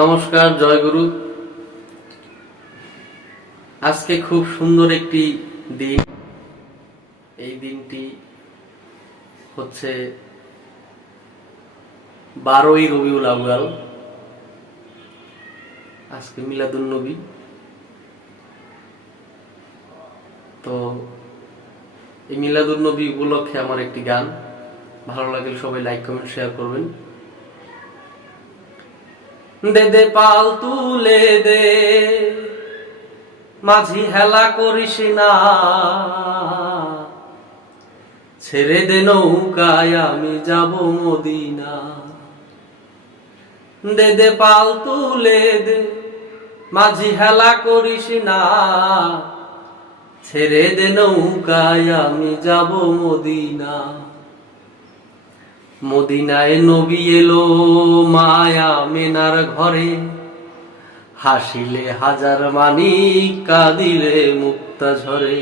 নমস্কার, জয়গুরু। আজকে খুব সুন্দর একটি দিন। এই দিনটি হচ্ছে 12ই রবিউল আউয়াল। আজকে মিলাদুন নবী। তো এই মিলাদুন নবী উপলক্ষে আমার একটি গান, ভালো লাগলে সবাই লাইক কমেন্ট শেয়ার করবেন। দে দে পাল তুলে দে, মাঝি হেলা করিস না, ছেড়ে দে নৌকায় আমি যাব মদিনা। দে দে পাল তুলে দে, মাঝি হেলা করিস না, ছেড়ে দে নৌকায় আমি যাব মদিনা। মদিনায় নবী এলো মায়া মেনার ঘরে, হাসিলে হাজার মানিক, কাঁদিলে মুক্তা ঝরে।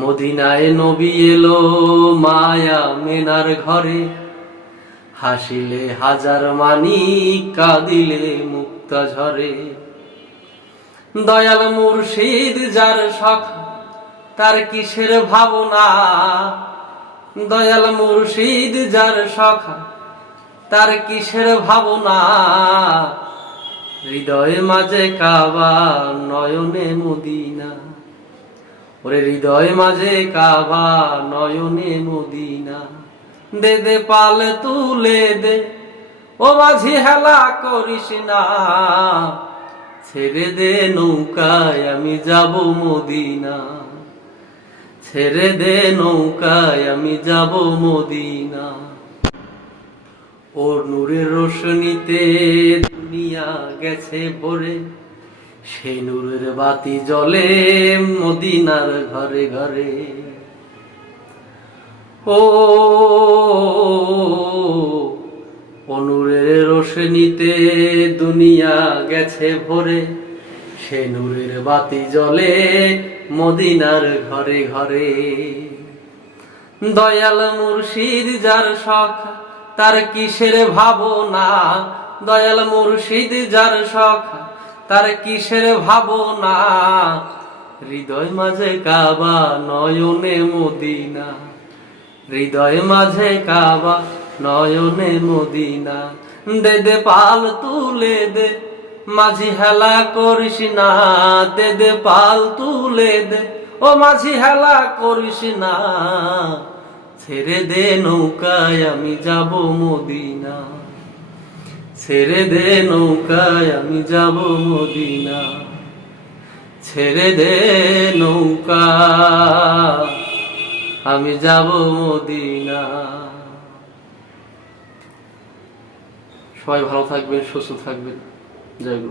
মদিনায় নবী এলো মায়া মেনার ঘরে, হাসিলে হাজার মানিক, কাঁদিলে মুক্তা ঝরে। দয়াল মুর্শিদ যার শখ, তার কিসের ভাবনা। দয়াল মুর্শিদ যার শখ, তার কিসের ভাবনা। হৃদয়ে মাঝে কাবা, নয়নে মদিনা। ওরে হৃদয় মাঝে কাবা, নয়নে মদিনা। দে দে পাল তুলে দে, ও মাঝি হেলা করিস না, ছেড়ে দে নৌকায় আমি যাব মদিনা। ছেড়ে দে নৌকায় আমি যাব মদিনা। ওর নূরের রোশনীতে দুনিয়া গেছে ভরে, সেই নূরের বাতি জ্বলে মদিনার ঘরে ঘরে। ও নূরের রোশনীতে দুনিয়া গেছে ভরে, সে নূরের বাতি জ্বলে মদিনার ঘরে ঘরে। দয়াল মুর্শিদ যার শখ, তার কিসের ভাবনা। দয়াল মুর্শিদ যার শখ, তার কিসের ভাবনা। হৃদয় মাঝে কাবা, নয়নে মদিনা। হৃদয় মাঝে কাবা, নয়নে মদিনা। দে দে পাল তুলে দে, মাঝি হেলা করিস না। দে দে পাল তুলে দে, ও মাঝি হেলা করিস না, ছেড়ে দে নৌকায় আমি যাব মদিনা। ছেড়ে দে নৌকায় আমি যাব মদিনা। ছেড়ে দে নৌকা, আমি যাব মদিনা। সবাই ভালো থাকবেন, সুস্থ থাকবেন। জয় গুরু।